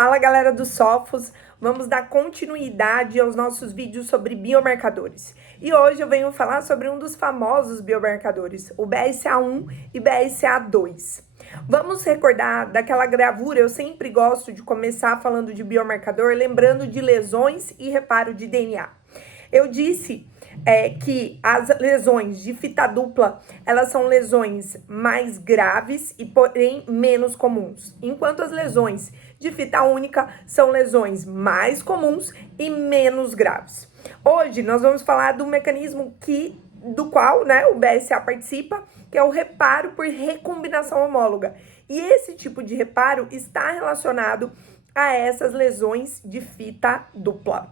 Fala, galera do Sofos, vamos dar continuidade aos nossos vídeos sobre biomarcadores. E hoje eu venho falar sobre um dos famosos biomarcadores, o BRCA1 e BRCA2. Vamos recordar daquela gravura, eu sempre gosto de começar falando de biomarcador, lembrando de lesões e reparo de DNA. Eu disse que as lesões de fita dupla, elas são lesões mais graves e, porém, menos comuns. Enquanto as lesões de fita única são lesões mais comuns e menos graves. Hoje, nós vamos falar do mecanismo do qual o BRCA participa, que é o reparo por recombinação homóloga. E esse tipo de reparo está relacionado a essas lesões de fita dupla.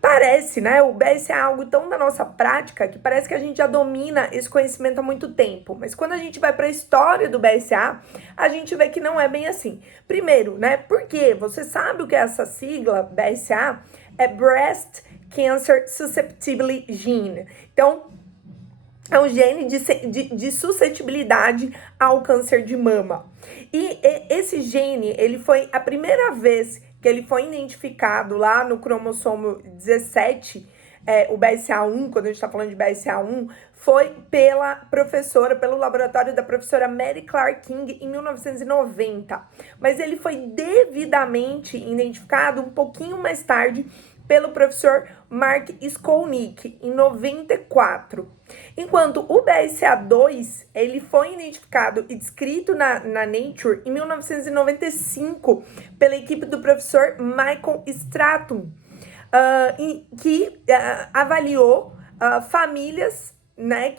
Parece, o BRCA é algo tão da nossa prática que parece que a gente já domina esse conhecimento há muito tempo. Mas quando a gente vai para a história do BRCA, a gente vê que não é bem assim. Primeiro, por quê? Você sabe o que é essa sigla BRCA? É Breast Cancer Susceptibility Gene. Então, é um gene de suscetibilidade ao câncer de mama. E esse gene, ele foi a primeira vez que ele foi identificado lá no cromossomo 17, o BRCA1, quando a gente está falando de BRCA1, foi pelo laboratório da professora Mary Clark King em 1990. Mas ele foi devidamente identificado um pouquinho mais tarde pelo professor Mark Skolnick, em 94. Enquanto o BRCA2, ele foi identificado e descrito na Nature em 1995 pela equipe do professor Michael Stratum, que avaliou famílias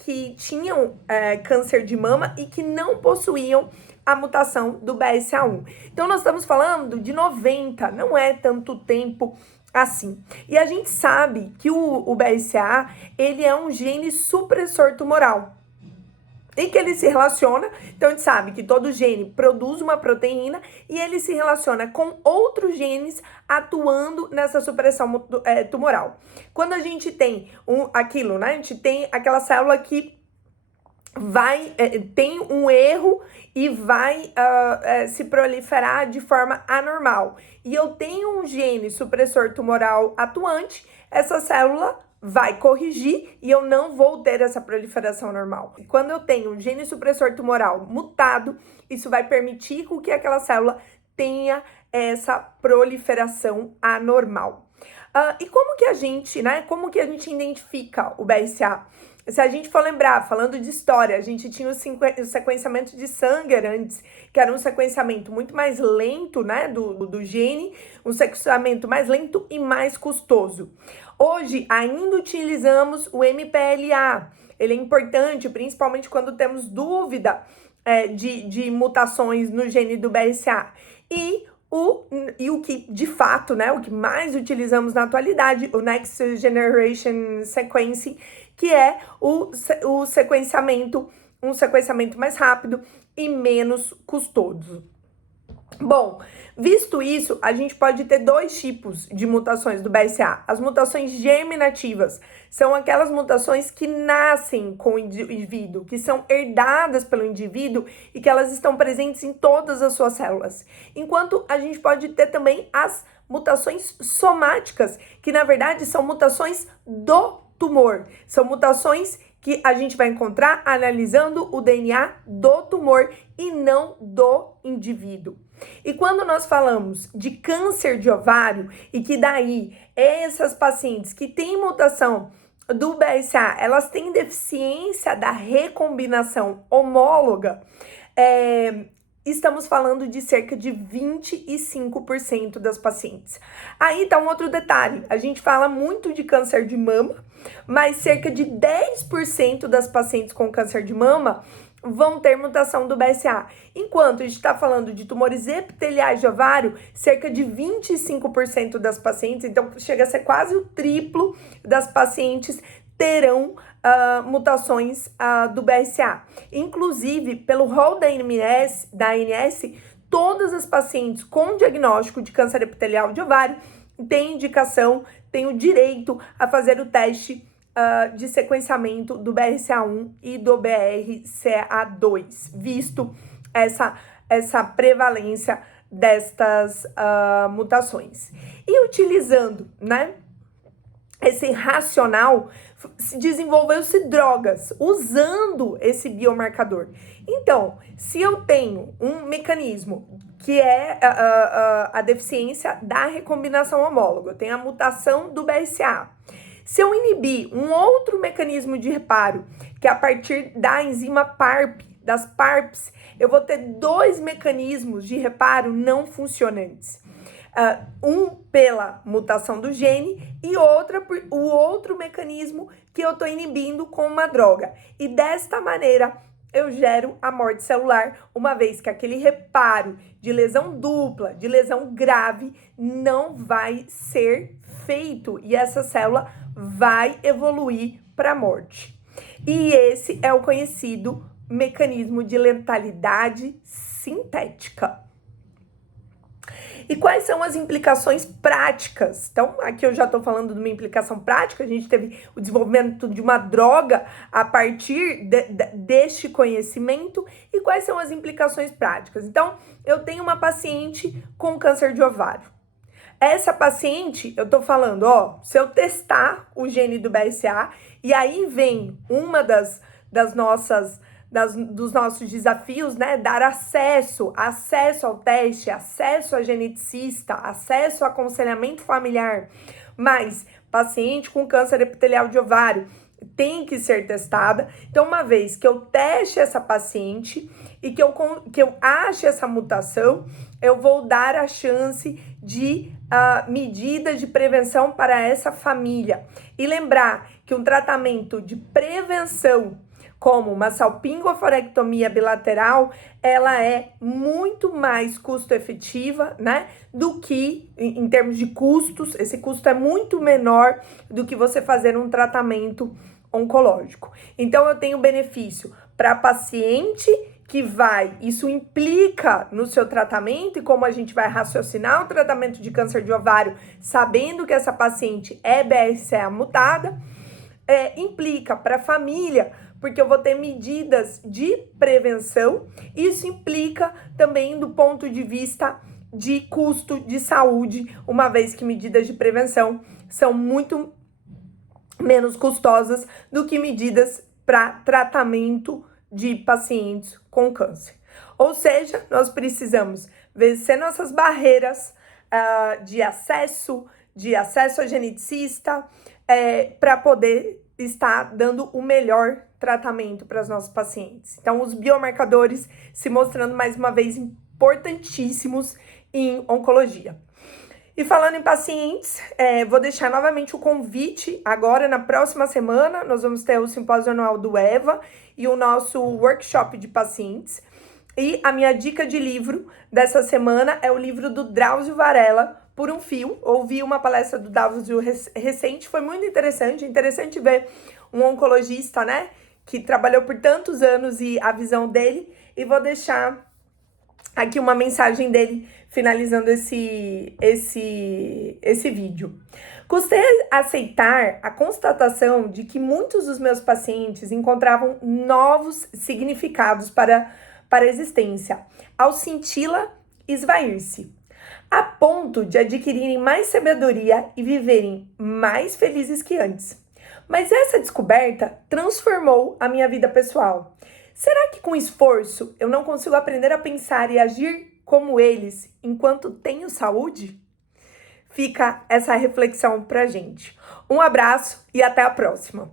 que tinham câncer de mama e que não possuíam a mutação do BRCA1. Então, nós estamos falando de 90, não é tanto tempo assim. E a gente sabe que o BRCA, ele é um gene supressor tumoral. E que ele se relaciona, então a gente sabe que todo gene produz uma proteína e ele se relaciona com outros genes atuando nessa supressão tumoral. Quando a gente tem a gente tem aquela célula que tem um erro e vai se proliferar de forma anormal. E eu tenho um gene supressor tumoral atuante, essa célula vai corrigir e eu não vou ter essa proliferação normal. E quando eu tenho um gene supressor tumoral mutado, isso vai permitir que aquela célula tenha essa proliferação anormal. E como que a gente identifica o BRCA? Se a gente for lembrar, falando de história, a gente tinha o sequenciamento de Sanger antes, que era um sequenciamento muito mais lento, do gene, um sequenciamento mais lento e mais custoso. Hoje, ainda utilizamos o MPLA. Ele é importante, principalmente quando temos dúvida de mutações no gene do BRCA. E o que, de fato, o que mais utilizamos na atualidade, o Next Generation Sequencing, que é um sequenciamento mais rápido e menos custoso. Bom, visto isso, a gente pode ter dois tipos de mutações do BRCA. As mutações germinativas são aquelas mutações que nascem com o indivíduo, que são herdadas pelo indivíduo e que elas estão presentes em todas as suas células. Enquanto a gente pode ter também as mutações somáticas, que na verdade são mutações do tumor. São mutações que a gente vai encontrar analisando o DNA do tumor e não do indivíduo. E quando nós falamos de câncer de ovário e que daí essas pacientes que têm mutação do BRCA, elas têm deficiência da recombinação homóloga, estamos falando de cerca de 25% das pacientes. Aí tá um outro detalhe, a gente fala muito de câncer de mama, mas cerca de 10% das pacientes com câncer de mama vão ter mutação do BRCA. Enquanto a gente está falando de tumores epiteliais de ovário, cerca de 25% das pacientes, então chega a ser quase o triplo das pacientes terão mutações do BRCA. Inclusive, pelo rol da ANS, todas as pacientes com diagnóstico de câncer epitelial de ovário têm indicação, têm o direito a fazer o teste de sequenciamento do BRCA1 e do BRCA2, visto essa prevalência destas mutações. E utilizando, né, esse racional, desenvolveu-se drogas usando esse biomarcador. Então, se eu tenho um mecanismo que é a deficiência da recombinação homóloga, eu tenho a mutação do BRCA. Se eu inibir um outro mecanismo de reparo, que é a partir da enzima PARP, das PARPs, eu vou ter dois mecanismos de reparo não funcionantes. Um pela mutação do gene e o outro mecanismo que eu estou inibindo com uma droga. E desta maneira eu gero a morte celular, uma vez que aquele reparo de lesão dupla, de lesão grave, não vai ser feito e essa célula vai evoluir para a morte. E esse é o conhecido mecanismo de letalidade sintética. E quais são as implicações práticas? Então, aqui eu já estou falando de uma implicação prática, a gente teve o desenvolvimento de uma droga a partir deste conhecimento. E quais são as implicações práticas? Então, eu tenho uma paciente com câncer de ovário. Essa paciente, eu estou falando, ó, se eu testar o gene do BRCA, e aí vem uma dos nossos desafios, né? Dar acesso ao teste, acesso a geneticista, acesso a aconselhamento familiar. Mas paciente com câncer epitelial de ovário tem que ser testada. Então, uma vez que eu teste essa paciente e que eu ache essa mutação, eu vou dar a chance de medidas de prevenção para essa família. E lembrar que um tratamento de prevenção como uma salpingoforectomia bilateral, ela é muito mais custo-efetiva, né, do que, em termos de custos, esse custo é muito menor do que você fazer um tratamento oncológico. Então, eu tenho benefício para paciente isso implica no seu tratamento e como a gente vai raciocinar o tratamento de câncer de ovário, sabendo que essa paciente é BRCA mutada, implica para a família, porque eu vou ter medidas de prevenção. Isso implica também do ponto de vista de custo de saúde, uma vez que medidas de prevenção são muito menos custosas do que medidas para tratamento de pacientes com câncer. Ou seja, nós precisamos vencer nossas barreiras de acesso a geneticista, para poder estar dando o melhor tratamento para os nossos pacientes. Então, os biomarcadores se mostrando mais uma vez importantíssimos em oncologia. E falando em pacientes, vou deixar novamente o convite agora na próxima semana. Nós vamos ter o simpósio anual do EVA e o nosso workshop de pacientes. E a minha dica de livro dessa semana é o livro do Drauzio Varela, Por um Fio. Ouvi uma palestra do Drauzio recente, foi muito interessante ver um oncologista, né, que trabalhou por tantos anos e a visão dele. E vou deixar aqui uma mensagem dele finalizando esse vídeo. Custei aceitar a constatação de que muitos dos meus pacientes encontravam novos significados para a existência, ao senti-la esvair-se, a ponto de adquirirem mais sabedoria e viverem mais felizes que antes. Mas essa descoberta transformou a minha vida pessoal. Será que com esforço eu não consigo aprender a pensar e agir como eles enquanto tenho saúde? Fica essa reflexão pra gente. Um abraço e até a próxima!